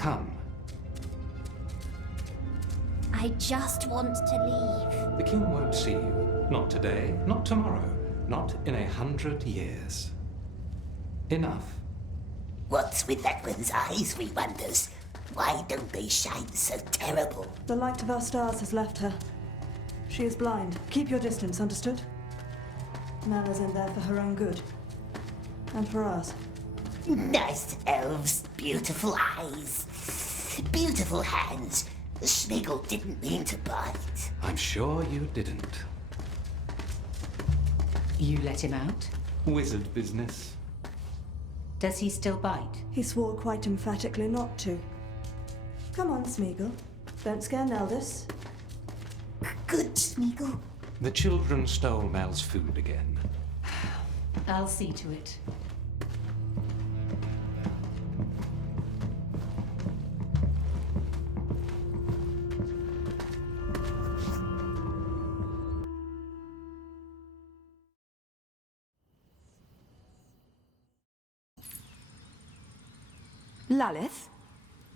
Come. I just want to leave. The king won't see you. Not today, not tomorrow, not in 100 years. Enough. What's with that one's eyes, we wonders? Why don't they shine so terrible? The light of our stars has left her. She is blind. Keep your distance, understood? Nala's in there for her own good. And for ours. Nice elves, beautiful eyes, beautiful hands. Smeagol didn't mean to bite. I'm sure you didn't. You let him out? Wizard business. Does he still bite? He swore quite emphatically not to. Come on, Smeagol. Don't scare Neldis. Good, Smeagol. The children stole Mel's food again. I'll see to it. Lalith?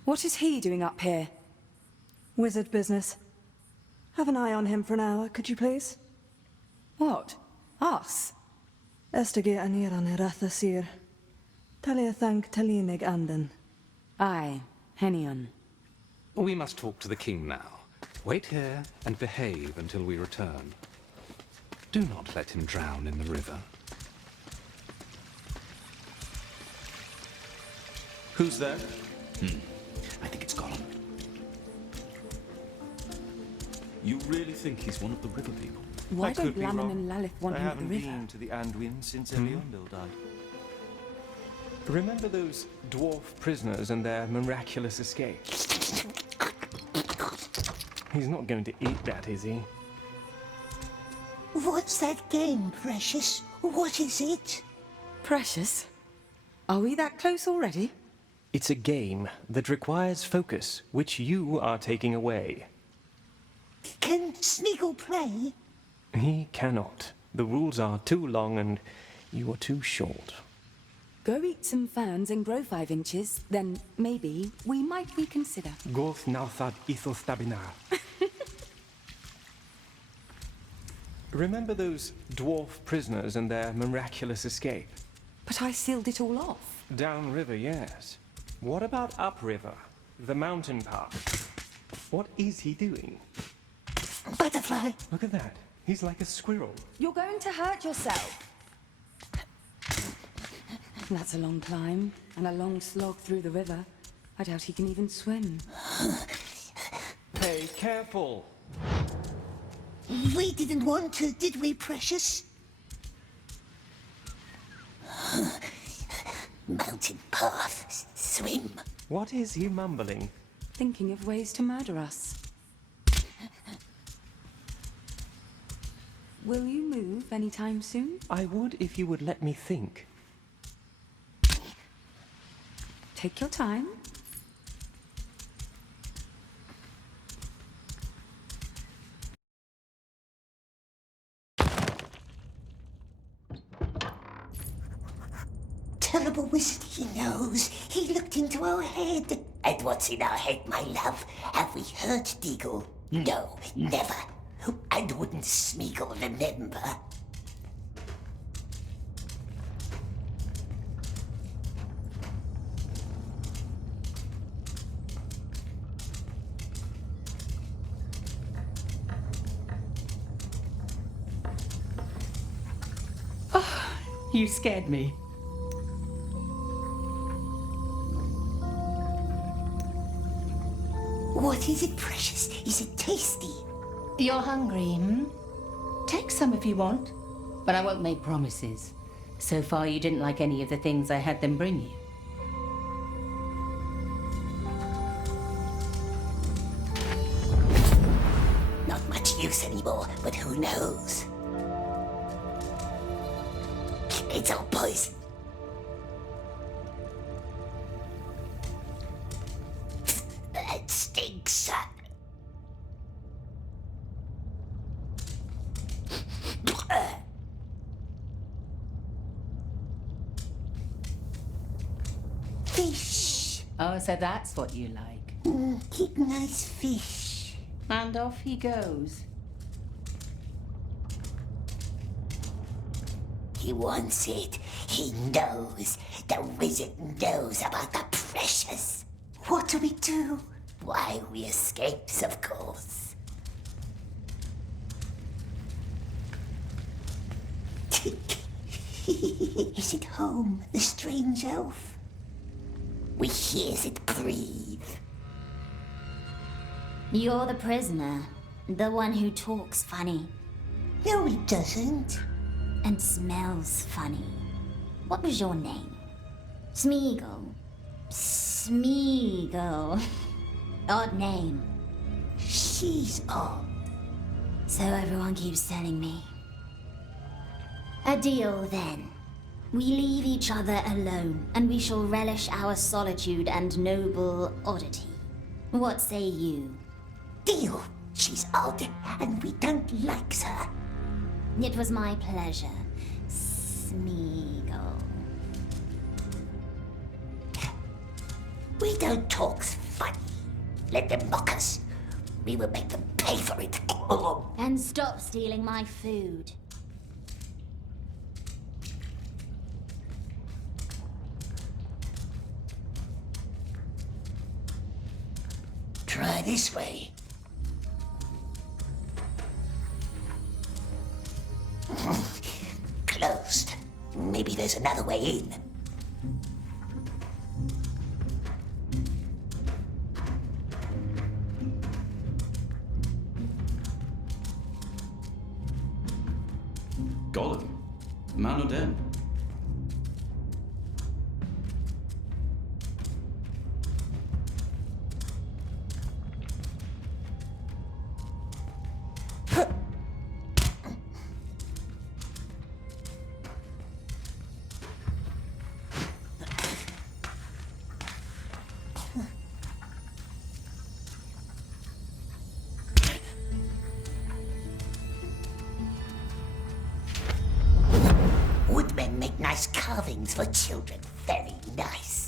What is he doing up here? Wizard business. Have an eye on him for an hour, could you please? What? Us? Estige aniran iratha sir. Talia thank talinig anden. Aye, Henion. We must talk to the king now. Wait here and behave until we return. Do not let him drown in the river. Who's there? I think it's Gollum. You really think he's one of the river people? Why I don't could be Lamin wrong. and Lalith want I him at the haven't river? been to the Anduin since Eliondil died. Remember those dwarf prisoners and their miraculous escape? He's not going to eat that, is he? What's that game, Precious? What is it? Precious? Are we that close already? It's a game that requires focus, which you are taking away. Can Smeagol play? He cannot. The rules are too long and you are too short. Go eat some ferns and grow 5 inches, then maybe we might reconsider. Goth nauthad ethos tabinar. Remember those dwarf prisoners and their miraculous escape? But I sealed it all off. Downriver, yes. What about upriver? The mountain path? What is he doing? Butterfly. Look at that. He's like a squirrel. You're going to hurt yourself. That's a long climb, and a long slog through the river. I doubt he can even swim. Hey, careful! We didn't want to, did we, Precious? Mountain path. Swim. What is he mumbling? Thinking of ways to murder us. Will you move anytime soon? I would if you would let me think. Take your time. Terrible wizard he knows. He looked into our head. And what's in our head, my love? Have we hurt Deagle? No, never. And wouldn't Smeagol remember? You scared me. What is it, Precious? Is it tasty? You're hungry, hmm? Take some if you want, but I won't make promises. So far, you didn't like any of the things I had them bring you. Not much use anymore, but who knows? It's all poison. That stinks. Fish. Oh, so that's what you like. Keep nice fish. And off he goes. He wants it. He knows. The wizard knows about the precious. What do we do? Why, we escapes, of course. Is it home, the strange elf? We hears it breathe. You're the prisoner. The one who talks funny. No, he doesn't. And smells funny. What was your name? Smeagol. Smeagol. Odd name. She's odd. So everyone keeps telling me. A deal then. We leave each other alone, and we shall relish our solitude and noble oddity. What say you? Deal. She's odd, and we don't like her. It was my pleasure, Smeagol. We don't talk funny. Let them mock us. We will make them pay for it. And stop stealing my food. Try this way. Closed. Maybe there's another way in. Gollum, man or den? Woodmen make nice carvings for children. Very nice.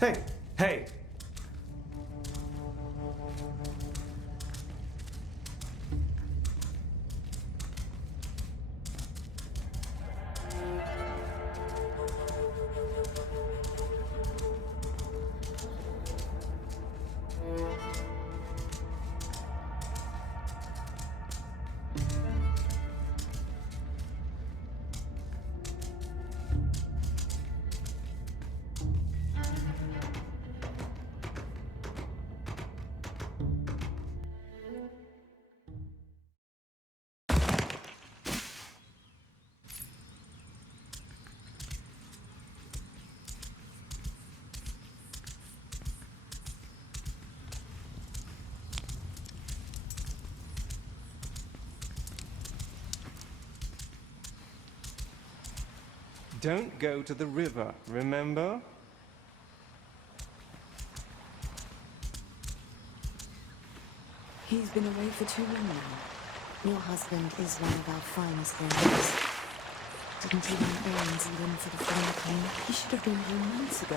Hey, hey! Don't go to the river, remember? He's been away for too long now. Your husband is one of our finest things. Didn't he run errands and in for the Flame King? He should have been home months ago.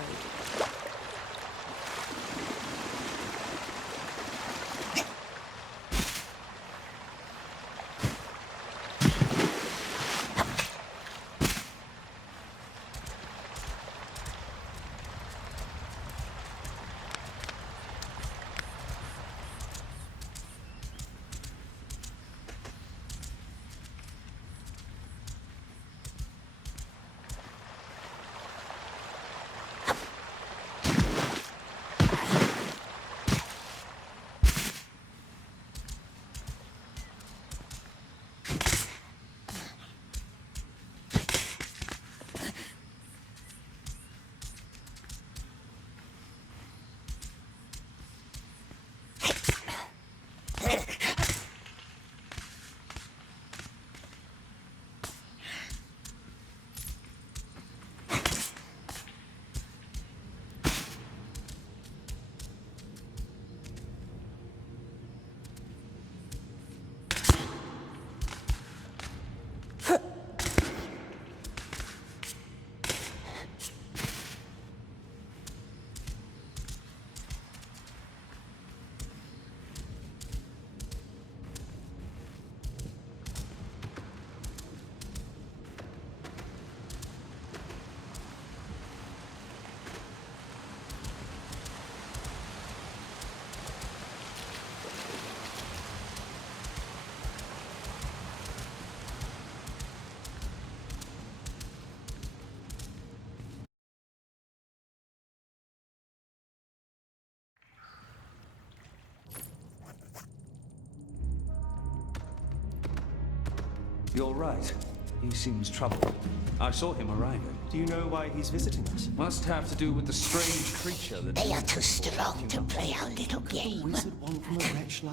You're right. He seems troubled. I saw him arriving. Do you know why he's visiting us? Must have to do with the strange creature that... They are too strong to play our little game.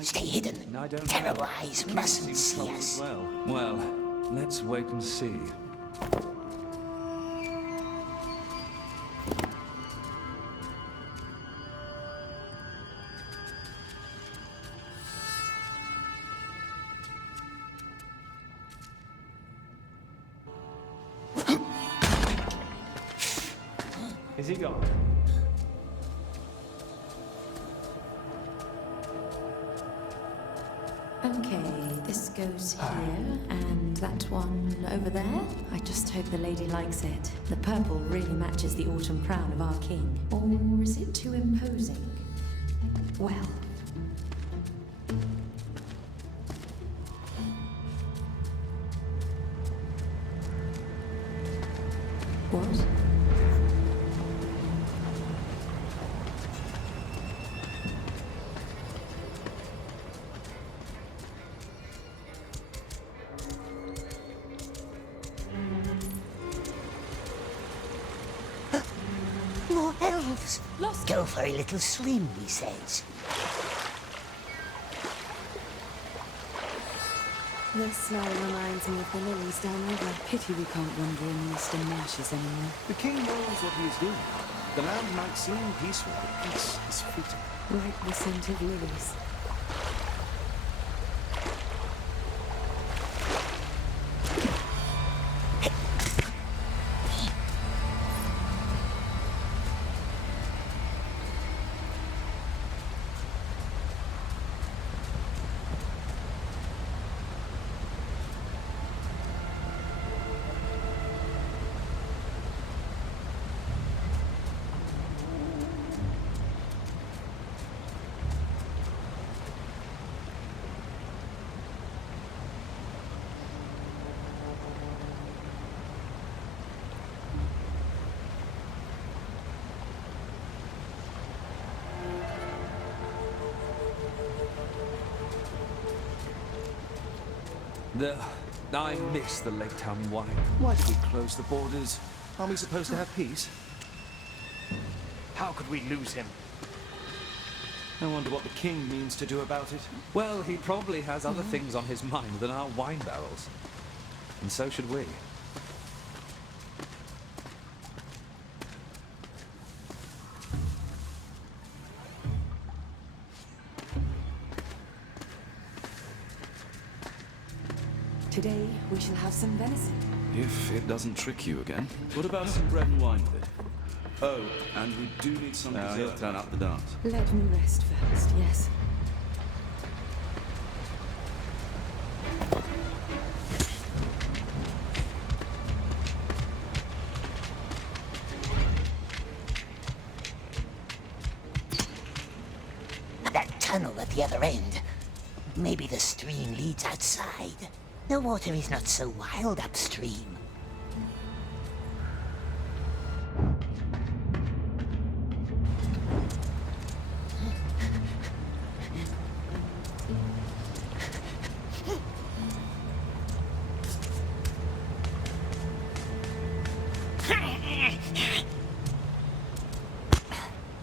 Stay hidden. I don't Terrorize mustn't see troubled us. as well, let's wait and see. Is he gone? Okay, this goes here, and that one over there. I just hope the lady likes it. The purple really matches the autumn crown of our king. Or is it too imposing? Well. What? More elves. Go for a little swim, he says. This smell reminds me of the lilies downriver. Pity we can't wander in eastern marshes anymore. The king knows what he is doing. The land might seem peaceful, but peace is fleeting. Like the scent of lilies. I miss the Lake Town wine. Why did we close the borders? Are we supposed to have peace? How could we lose him? I wonder what the king means to do about it. Well, he probably has other things on his mind than our wine barrels. And so should we. Today, we shall have some venison. If it doesn't trick you again. What about some bread and wine with it? Oh, and we do need some dessert. He'll turn up the dance. Let me rest first, yes. That tunnel at the other end. Maybe the stream leads outside. The water is not so wild upstream.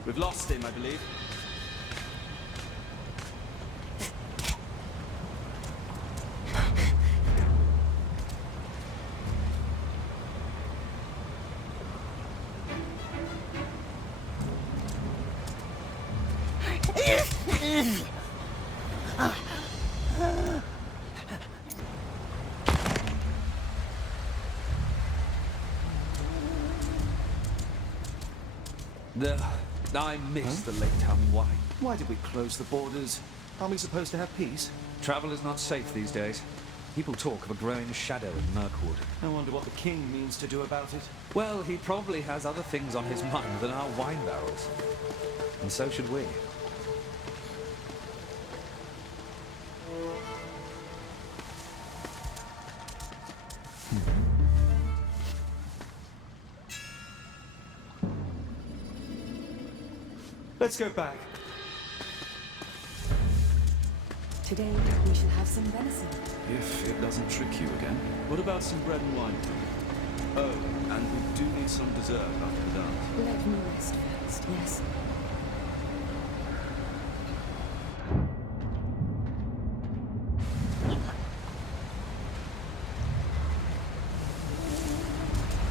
We've lost him, I believe. I miss the Lake Town wine. Why did we close the borders? Are we supposed to have peace? Travel is not safe these days. People talk of a growing shadow in Mirkwood. I wonder what the king means to do about it. Well, he probably has other things on his mind than our wine barrels. And so should we. Let's go back. Today we shall have some venison. If it doesn't trick you again. What about some bread and wine? Oh, and we do need some dessert after the dance. Let me rest first, yes.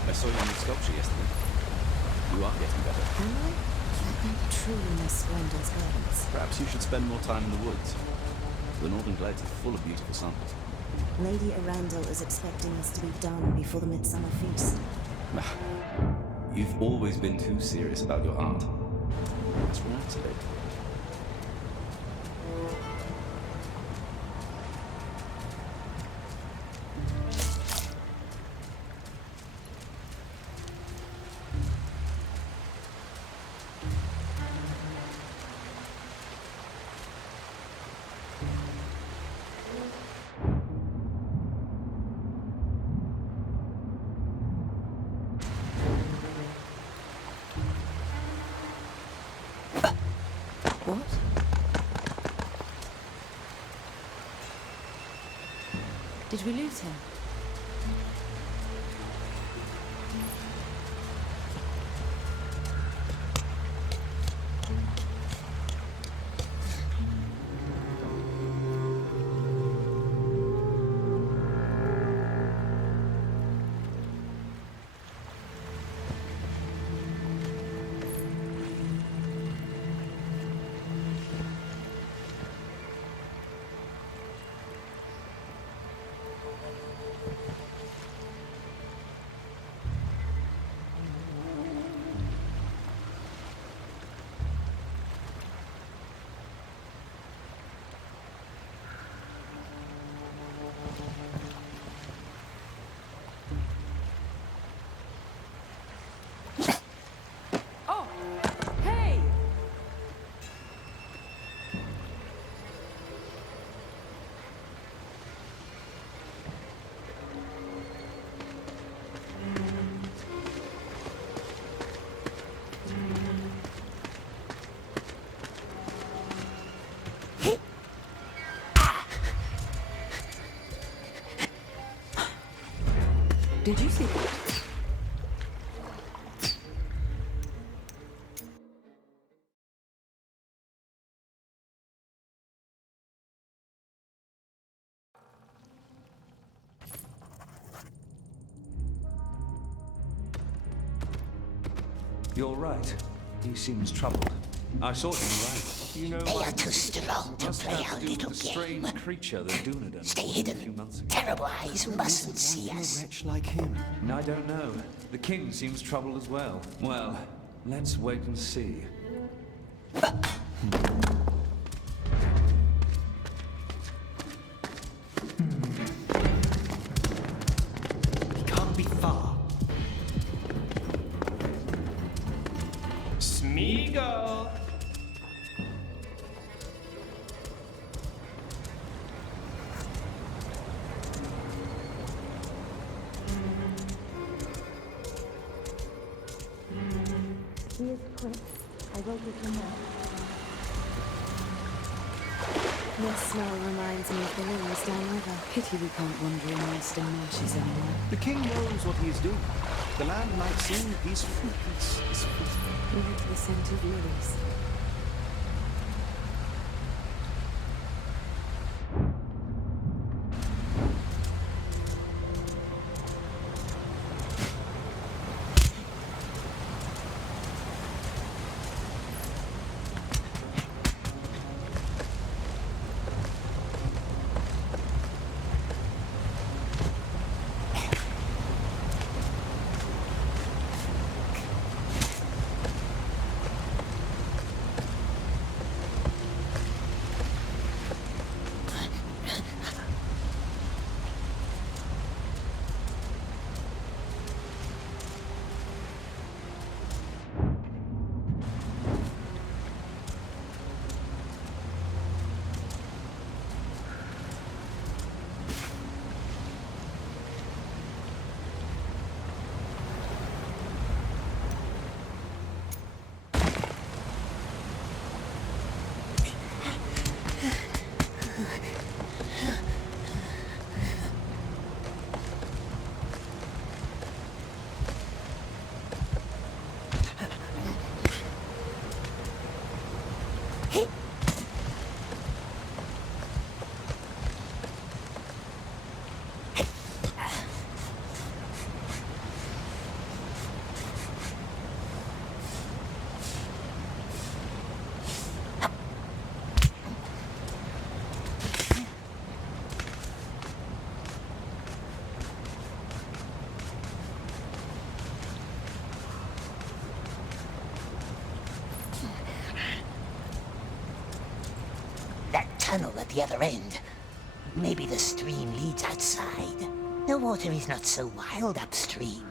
I saw your new sculpture yesterday. You are getting better. Am I? I truly miss Gwendole's gardens. Perhaps you should spend more time in the woods. The northern glades are full of beautiful summers. Lady Arundel is expecting us to be done before the midsummer feast. You've always been too serious about your art. Let's relax a bit. What? Did we lose him? Did you see that? You're right. He seems troubled. I saw him right. You know They are what? too strong to Must play have our to do little with the game. strange creature that Dunedain Stay fought a few hidden. months ago. Terrible eyes mustn't see Why us. a wretch like him? I don't know. The king seems troubled as well. Well, let's wait and see. He can't be far. Smeagol! He is quick. I will give him that. This smell reminds me of the winds downriver. Pity we can't wander in western marshes anymore. The king knows what he is doing. The land might seem peaceful. It's Like the scent of lilies. Tunnel at the other end. Maybe the stream leads outside. The water is not so wild upstream.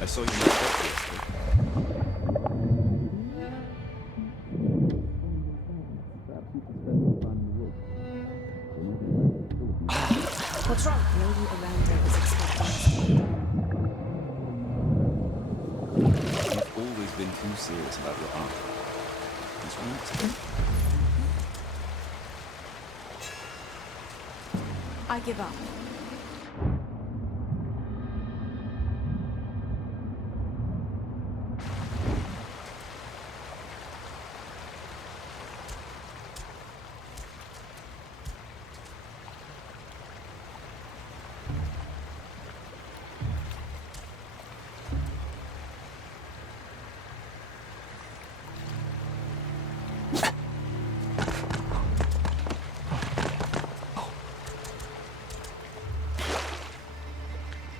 I saw you messed up yesterday. What's wrong? Lady Aranda was expecting us. You've always been too serious about your art. What's wrong today? I give up.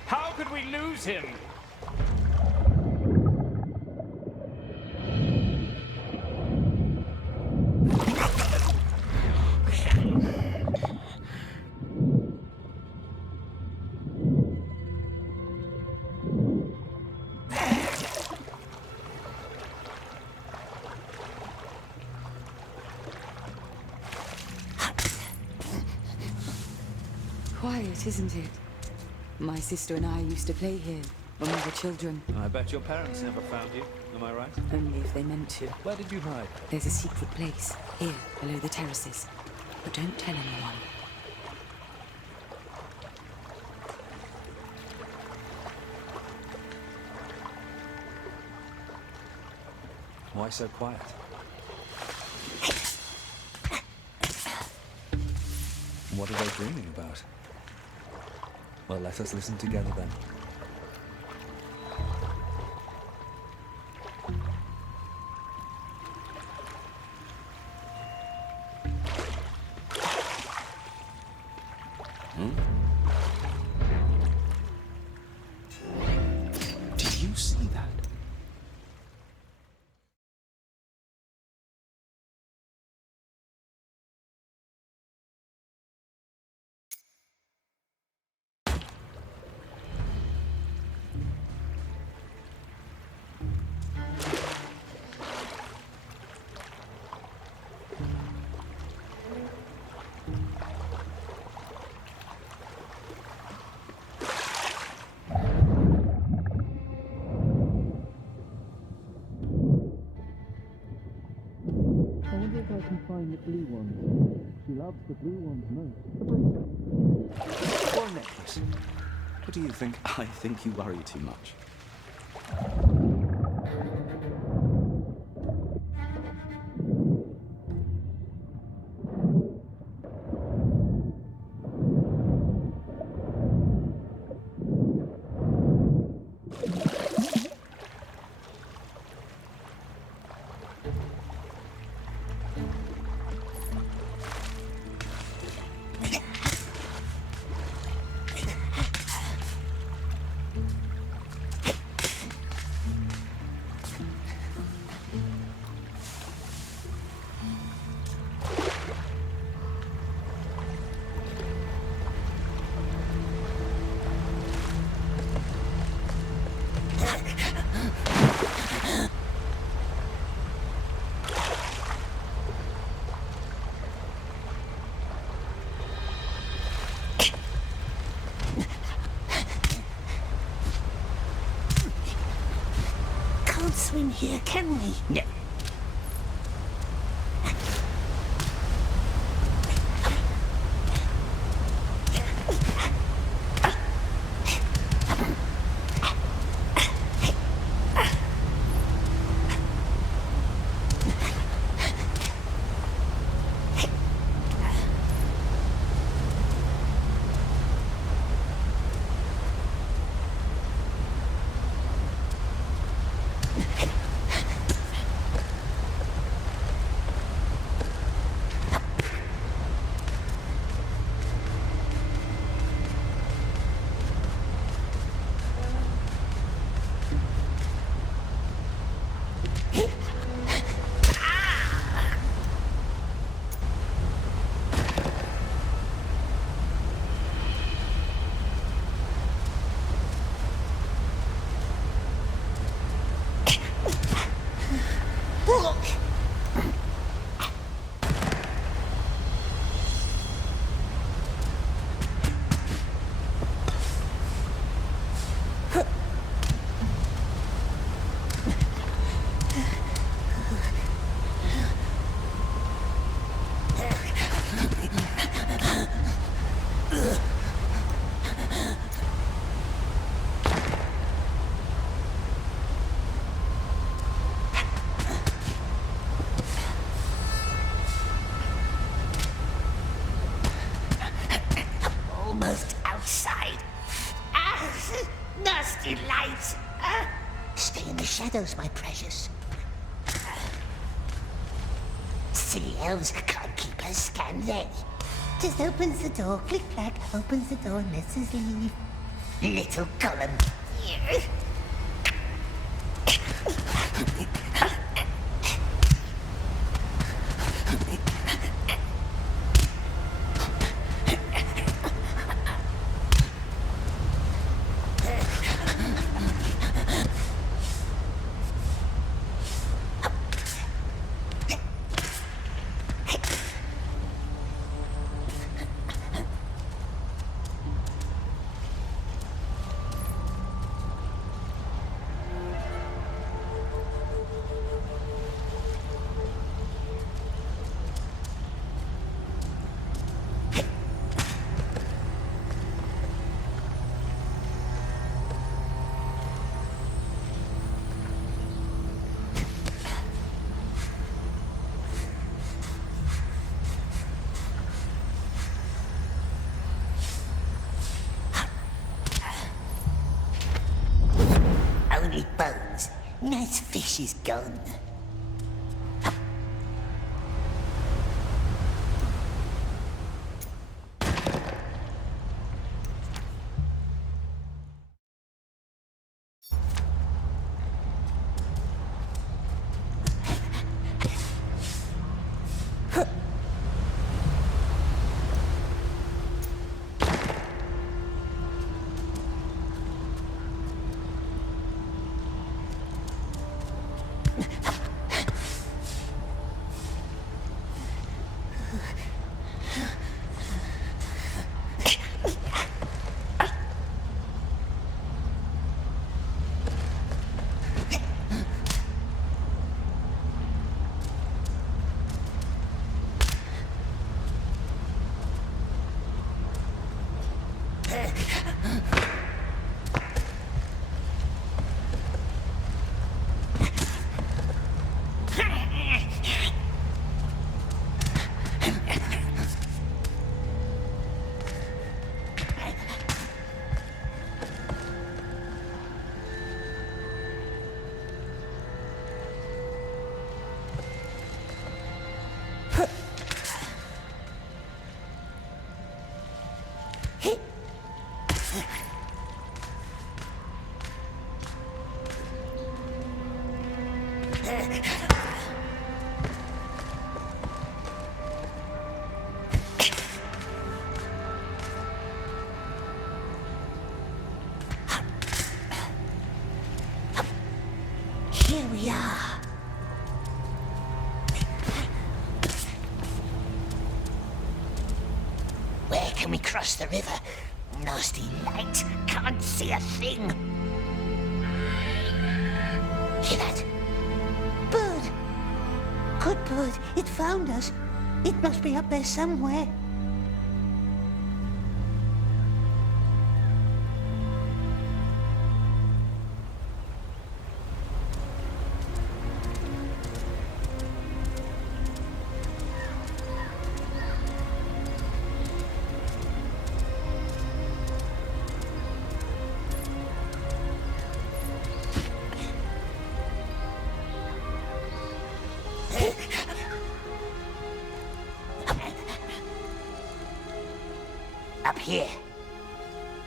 How could we lose him? Quiet, isn't it? My sister and I used to play here. when we were children. I bet your parents never found you. Am I right? Only if they meant to. Where did you hide? There's a secret place, here, below the terraces. But don't tell anyone. Why so quiet? What are they dreaming about? Well, let us listen together then. Did you see that? I wonder if I can find the blue ones. She loves the blue ones most. Or a necklace. What do you think? I think you worry too much. Can't swim here, can we? No. Almost outside. Ah, nasty lights. Ah, stay in the shadows, my precious. Silly elves can't keep us, can they? Just opens the door, click-clack, opens the door and lets us leave. Little Gollum. bones. Nice fish is gone. Here we are. Where can we cross the river? Nasty light. Can't see a thing. Hear that? Bird. Good bird. It found us. It must be up there somewhere. Up here.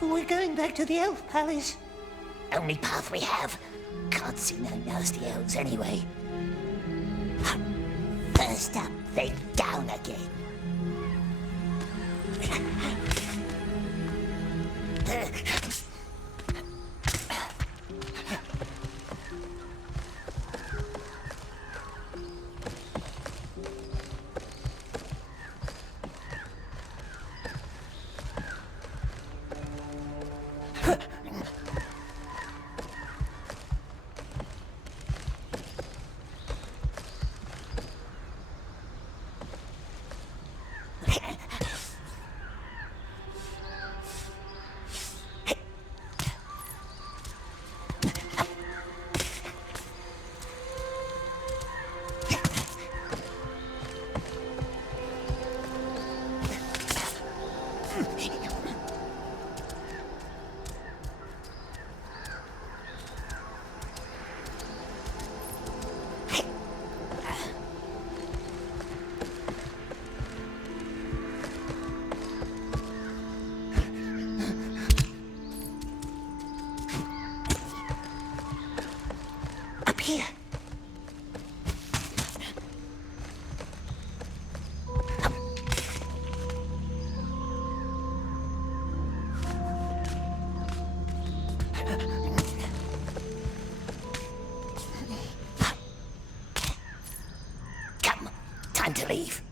We're going back to the Elf Palace. Only path we have. Can't see no nasty elves anyway. First up, then down again. Here. Come, time to leave.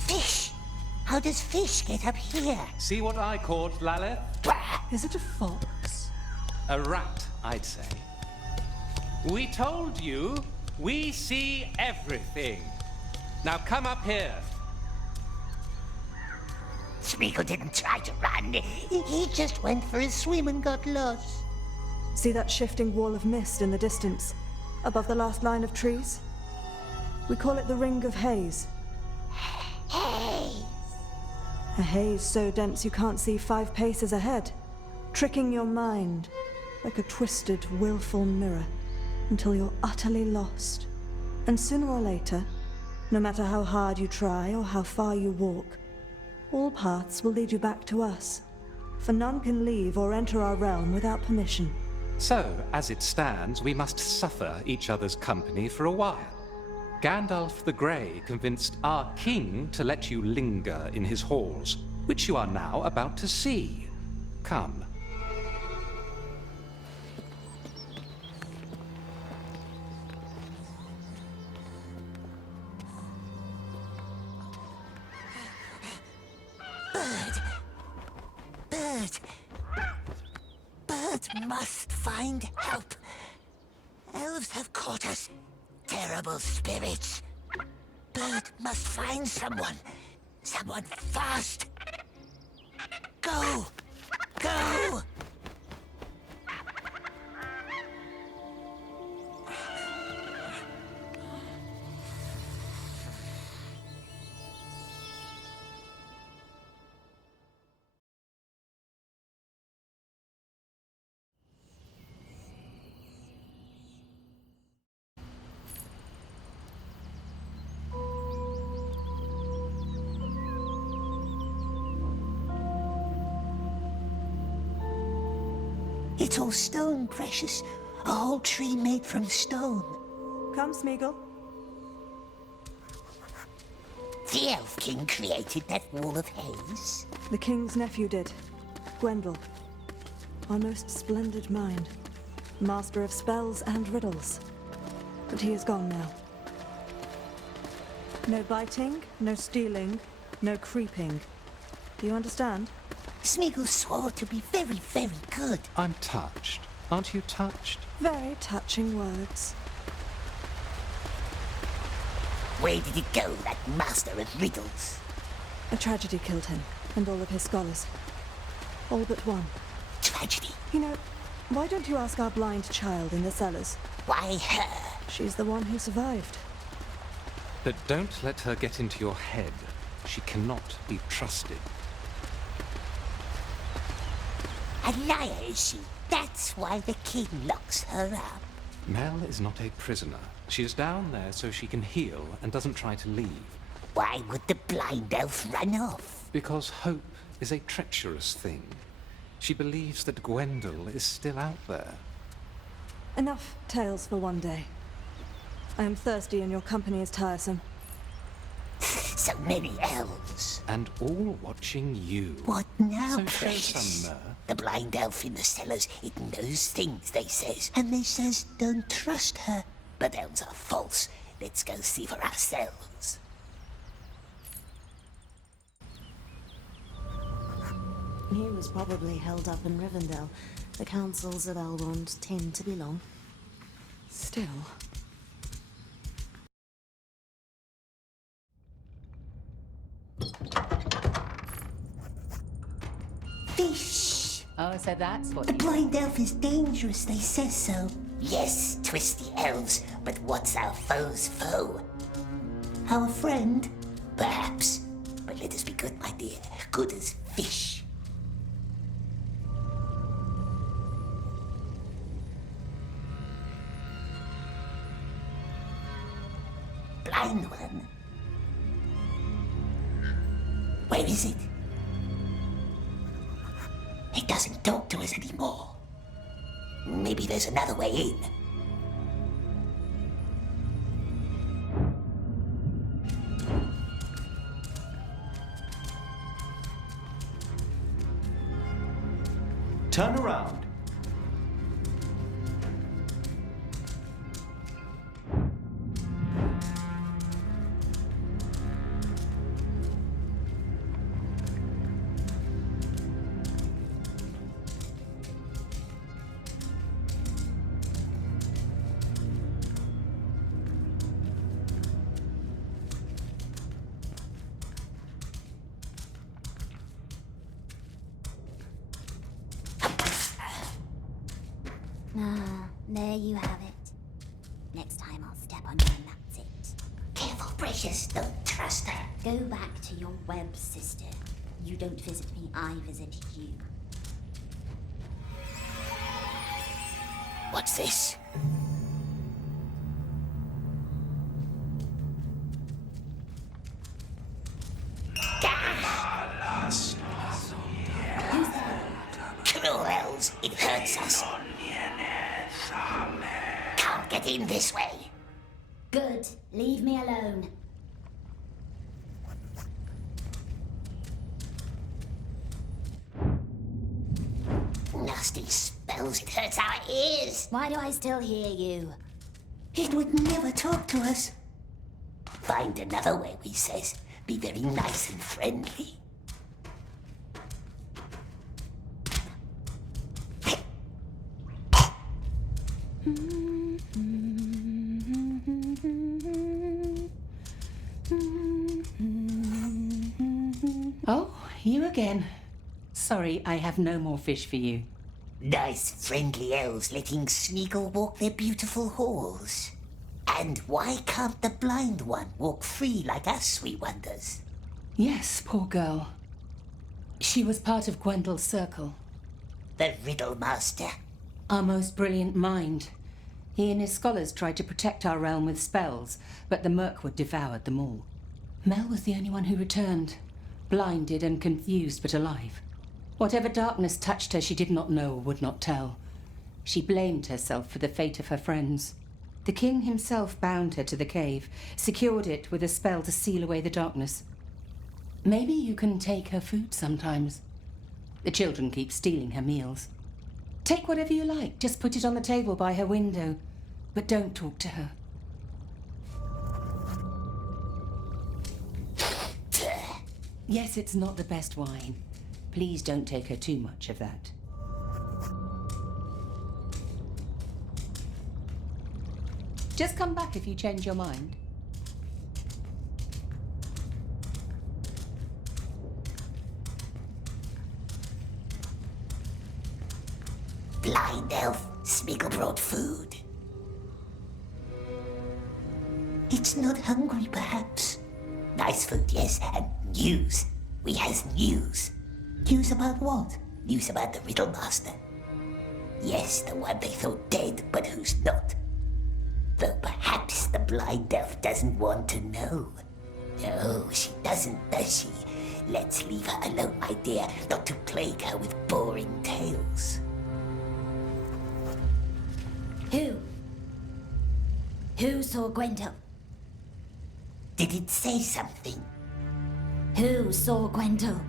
Fish. How does fish get up here? See what I caught, Laleth? Is it a fox? A rat, I'd say. We told you, we see everything. Now come up here. Smeagol didn't try to run. He just went for a swim and got lost. See that shifting wall of mist in the distance, above the last line of trees? We call it the Ring of Haze. Hey! A haze so dense you can't see 5 paces ahead, tricking your mind like a twisted, willful mirror until you're utterly lost. And sooner or later, no matter how hard you try or how far you walk, all paths will lead you back to us, for none can leave or enter our realm without permission. So, as it stands, we must suffer each other's company for a while. Gandalf the Grey convinced our king to let you linger in his halls, which you are now about to see. Come. Bird must find help. Elves have caught us. Terrible spirits. Bird must find someone. Someone fast. Go! Go! It's all stone, precious. A whole tree made from stone. Come, Smeagol. The Elf King created that wall of haze. The king's nephew did. Gwendol. Our most splendid mind. Master of spells and riddles. But he is gone now. No biting, no stealing, no creeping. Do you understand? Smeagol swore to be very, very good. I'm touched. Aren't you touched? Very touching words. Where did it go, that master of riddles? A tragedy killed him, and all of his scholars. All but one. Tragedy? You know, why don't you ask our blind child in the cellars? Why her? She's the one who survived. But don't let her get into your head. She cannot be trusted. A liar, is she? That's why the king locks her up. Mel is not a prisoner. She is down there so she can heal and doesn't try to leave. Why would the blind elf run off? Because hope is a treacherous thing. She believes that Gwendol is still out there. Enough tales for one day. I am thirsty and your company is tiresome. So many elves. And all watching you. What now, So show precious? some mirth. The blind elf in the cellars, it knows things, they says. And they says, don't trust her. But elves are false. Let's go see for ourselves. He was probably held up in Rivendell. The councils of Elrond tend to be long. Still. Fish! Oh, so that's what The you... blind elf is dangerous, they says so. Yes, twisty elves, but what's our foe's foe? Our friend? Perhaps. But let us be good, my dear. Good as fish. Blind one? Where is it? It doesn't talk to us anymore. Maybe there's another way in. Turn around. Ah, there you have it. Next time I'll step on you and that's it. Careful, precious. Don't trust her. Go back to your web, sister. You don't visit me, I visit you. What's this? Cruel elves, it hurts us. Can't get in this way. Good. Leave me alone. Nasty spells, it hurts our ears. Why do I still hear you? It would never talk to us. Find another way, we says. Be very nice and friendly. Oh, you again. Sorry, I have no more fish for you. Nice friendly elves letting Smeagol walk their beautiful halls. And why can't the blind one walk free like us, we wonders? Yes, poor girl. She was part of Gwendel's circle. The Riddle Master. Our most brilliant mind. He and his scholars tried to protect our realm with spells, but the Mirkwood devoured them all. Mel was the only one who returned, blinded and confused but alive. Whatever darkness touched her, she did not know or would not tell. She blamed herself for the fate of her friends. The king himself bound her to the cave, secured it with a spell to seal away the darkness. Maybe you can take her food sometimes. The children keep stealing her meals. Take whatever you like, just put it on the table by her window, but don't talk to her. Yes, it's not the best wine. Please don't take her too much of that. Just come back if you change your mind. Blind elf, Smeagol brought food. It's not hungry, perhaps. Nice food, yes, and news. We has news. News about what? News about the Riddle Master. Yes, the one they thought dead, but who's not. Though perhaps the blind elf doesn't want to know. No, she doesn't, does she? Let's leave her alone, my dear, not to plague her with boring tales. Who saw Gwendol? Did it say something? Who saw Gwendol?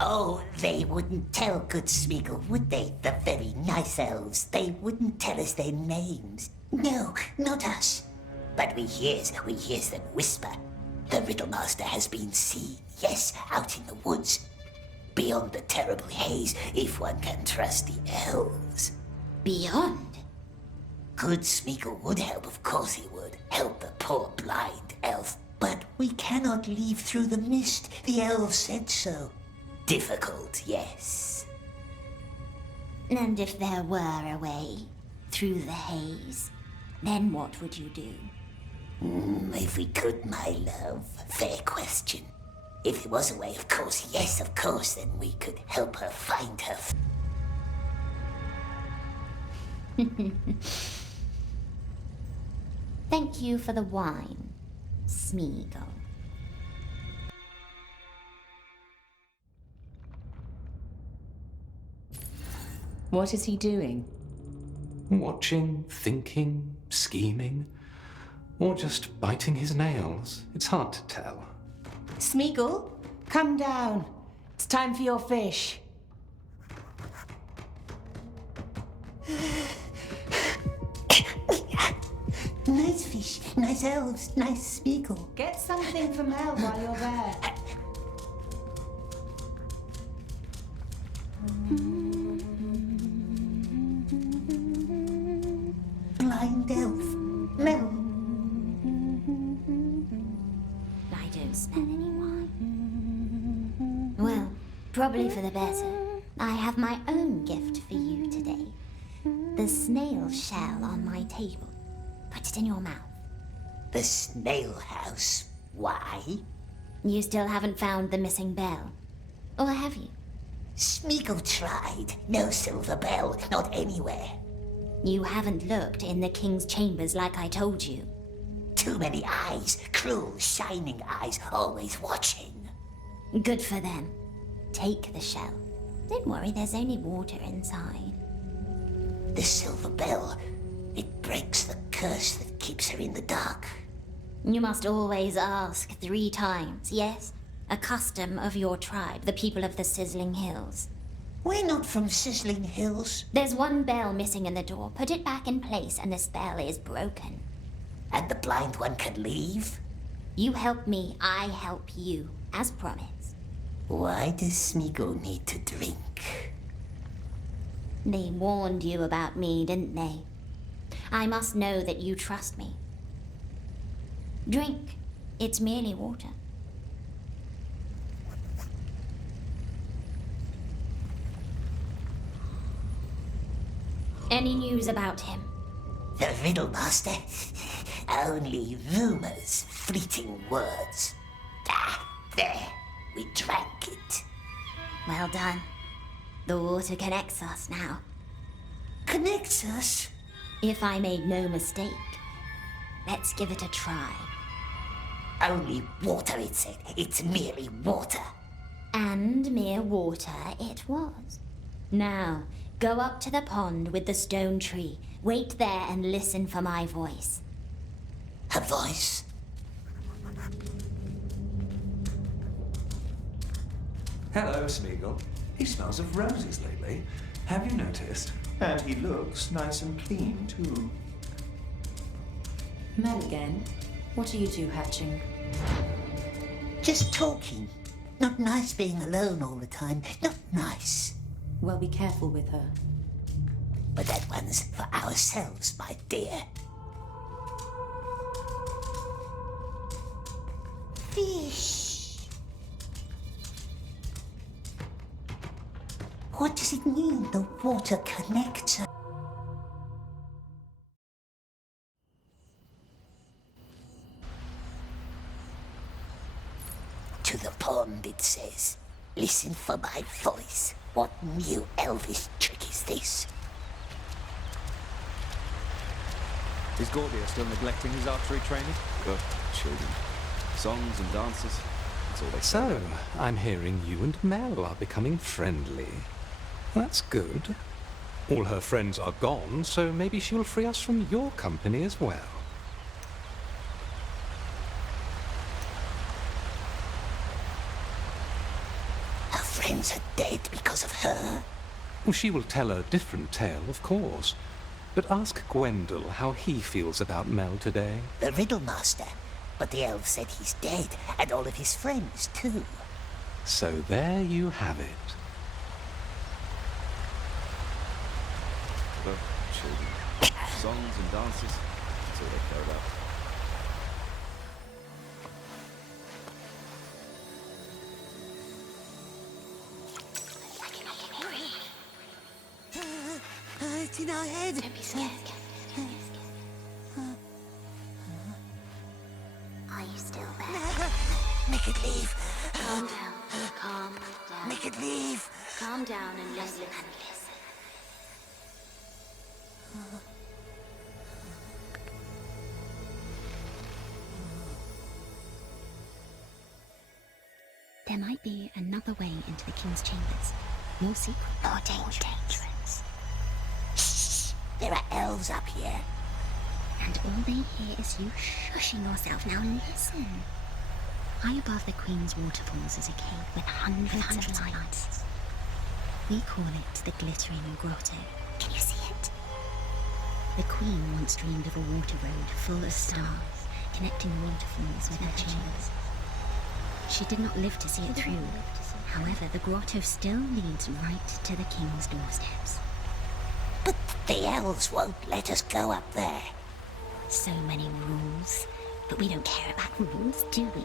Oh, they wouldn't tell good Smeagol, would they? The very nice elves. They wouldn't tell us their names. No, not us. But we hears them whisper. The Riddle Master has been seen, yes, out in the woods. Beyond the terrible haze, if one can trust the elves. Beyond? Good Smeagol would help, of course he would. Help the poor blind elf. But we cannot leave through the mist. The elves said so. Difficult, yes. And if there were a way through the haze, then what would you do? If we could, my love. Fair question. If there was a way, of course, yes, of course, then we could help her find her. Thank you for the wine, Smeagol. What is he doing? Watching, thinking, scheming, or just biting his nails. It's hard to tell. Smeagol, come down. It's time for your fish. Nice fish, nice elves, nice Smeagol. Get something for Mel while you're there. Blind elf, Mel. I don't smell any wine. Well, probably for the better. I have my own gift for you today. The snail shell on my table. Put it in your mouth. The snail house. Why? You still haven't found the missing bell. Or have you? Smeagol tried. No silver bell, not anywhere. You haven't looked in the king's chambers like I told you. Too many eyes, cruel, shining eyes, always watching. Good for them. Take the shell. Don't worry, there's only water inside. The silver bell, it breaks the curse that keeps her in the dark. You must always ask 3 times, yes? A custom of your tribe, the people of the Sizzling Hills. We're not from Sizzling Hills. There's one bell missing in the door. Put it back in place and the spell is broken. And the blind one can leave? You help me, I help you, as promised. Why does Smeagol need to drink? They warned you about me, didn't they? I must know that you trust me. Drink. It's merely water. Any news about him? The Riddle Master? Only rumors, fleeting words. Ah, there. We drank it. Well done. The water connects us now. Connects us? If I made no mistake. Let's give it a try. Only water, it said. It's merely water. And mere water it was. Now, go up to the pond with the stone tree. Wait there and listen for my voice. Her voice? Hello, Smeagol. He smells of roses lately. Have you noticed? And he looks nice and clean, too. Mel again? What are you two hatching? Just talking. Not nice being alone all the time. Not nice. Well, be careful with her. But that one's for ourselves, my dear. Fish. What does it mean the water connects her? To the pond, it says. Listen for my voice. What new elvish trick is this? Is Gordia still neglecting his archery training? Oh, children. Songs and dances. That's all they So, I'm hearing you and Mel are becoming friendly. That's good. All her friends are gone, so maybe she'll free us from your company as well. Our friends are dead because of her. Well, she will tell a different tale, of course. But ask Gwendol how he feels about Mel today. The Riddle Master. But the elf said he's dead, and all of his friends, too. So there you have it. Oh, children. Songs and dances. That's all they care about. It's in our head. Don't be scared. Are you still there? Make it leave. Calm down. Calm down. Make it leave. Calm down and listen. There might be another way into the king's chambers. More secret. More dangerous. Shh. There are elves up here. And all they hear is you shushing yourself. Now listen. High above the Queen's waterfalls is a cave with hundreds of lights. We call it the Glittering Grotto. Can you see it? The Queen once dreamed of a water road full of stars, connecting the waterfalls with her chambers. She did not live to see it through. However, the grotto still leads right to the King's doorsteps. But the elves won't let us go up there. So many rules. But we don't care about rules, do we?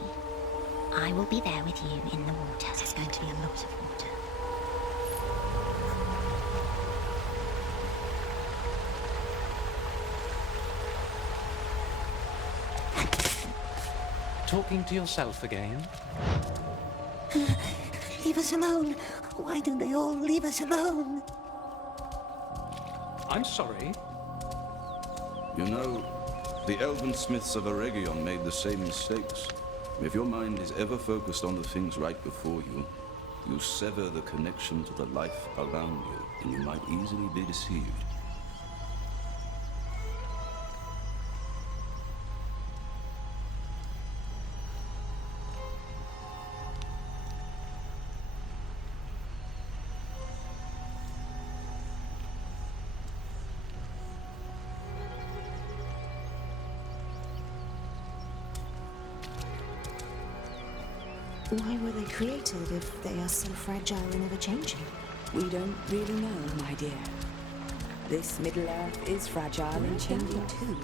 I will be there with you in the water. There's going to be a lot of water. Talking to yourself again? Leave us alone. Why don't they all leave us alone? I'm sorry. You know, the elven smiths of Eregion made the same mistakes. If your mind is ever focused on the things right before you, you sever the connection to the life around you, and you might easily be deceived. Why were they created if they are so fragile and ever-changing? We don't really know, my dear. This Middle-earth is fragile and changing too.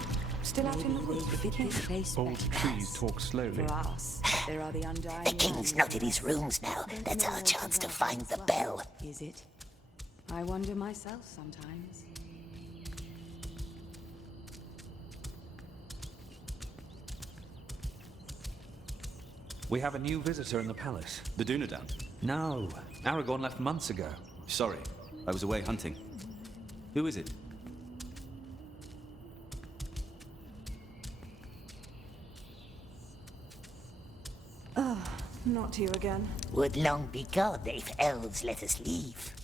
Still out in the woods with the king. Old trees talk slowly. For us, there are the undying. The king's not in his rooms now. That's our chance to find the bell. Is it? I wonder myself sometimes. We have a new visitor in the palace. The Dunedain? No, Aragorn left months ago. Sorry, I was away hunting. Who is it? Not you again. Would long be gone if elves let us leave.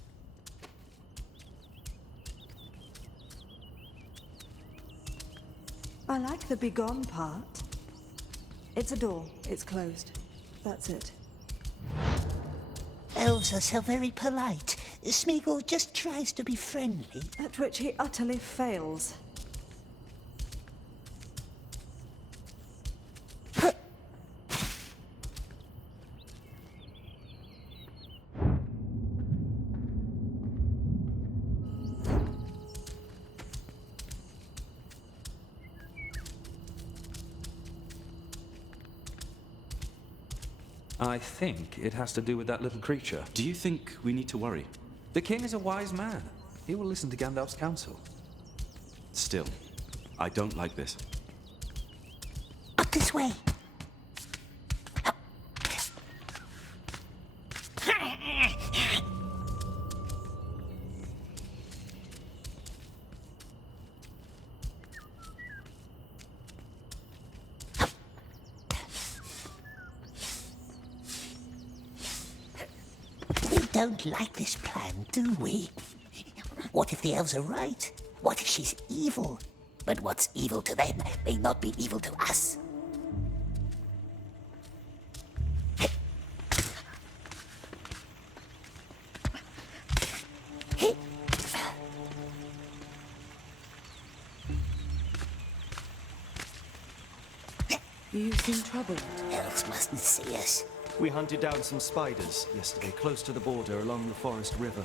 I like the begone part. It's a door. It's closed. That's it. Elves are so very polite. Smeagol just tries to be friendly. At which he utterly fails. I think it has to do with that little creature. Do you think we need to worry? The king is a wise man. He will listen to Gandalf's counsel. Still, I don't like this. Up this way. We don't like this plan, do we? What if the elves are right? What if she's evil? But what's evil to them may not be evil to us. You seem troubled. Elves mustn't see us. We hunted down some spiders yesterday, close to the border along the forest river.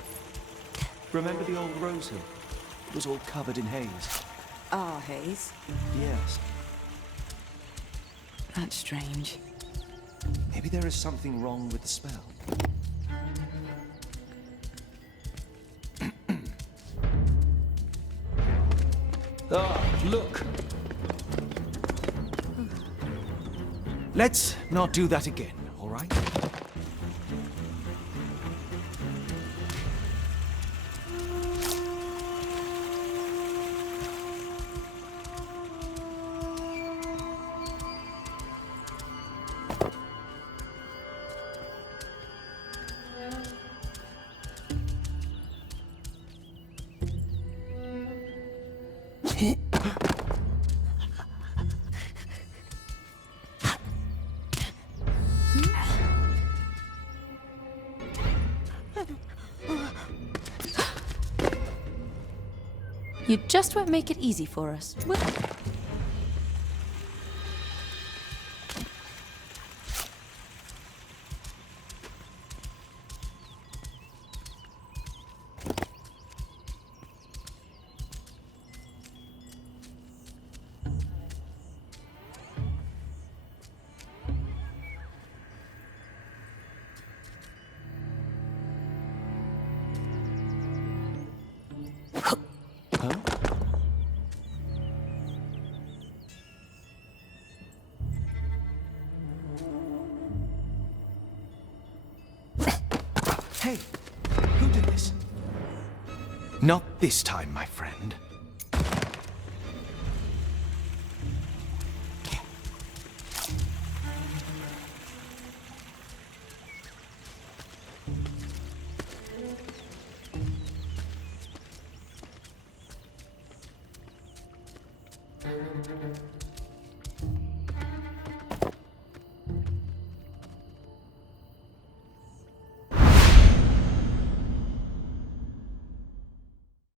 Remember the old rose hill? It was all covered in haze. Ah, haze. Yes. That's strange. Maybe there is something wrong with the spell. Look! Let's not do that again, all right? You just won't make it easy for us. Hey, who did this? Not this time, my friend.